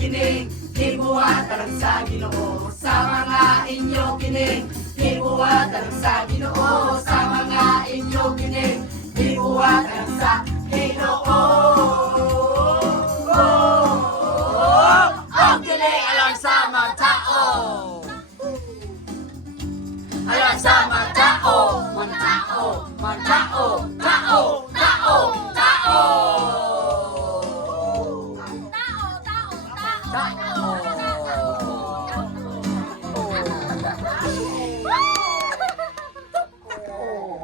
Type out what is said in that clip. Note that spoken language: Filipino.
kining, hibuhatan sa Ginoo. Sa mga inyong kining, hibuhatan sa Ginoo. Sa mga inyong kining, hibuhatan sa Ginoo. Ang kining alang sa mga tao. Alang sa mga tao, mga tao, mga tao.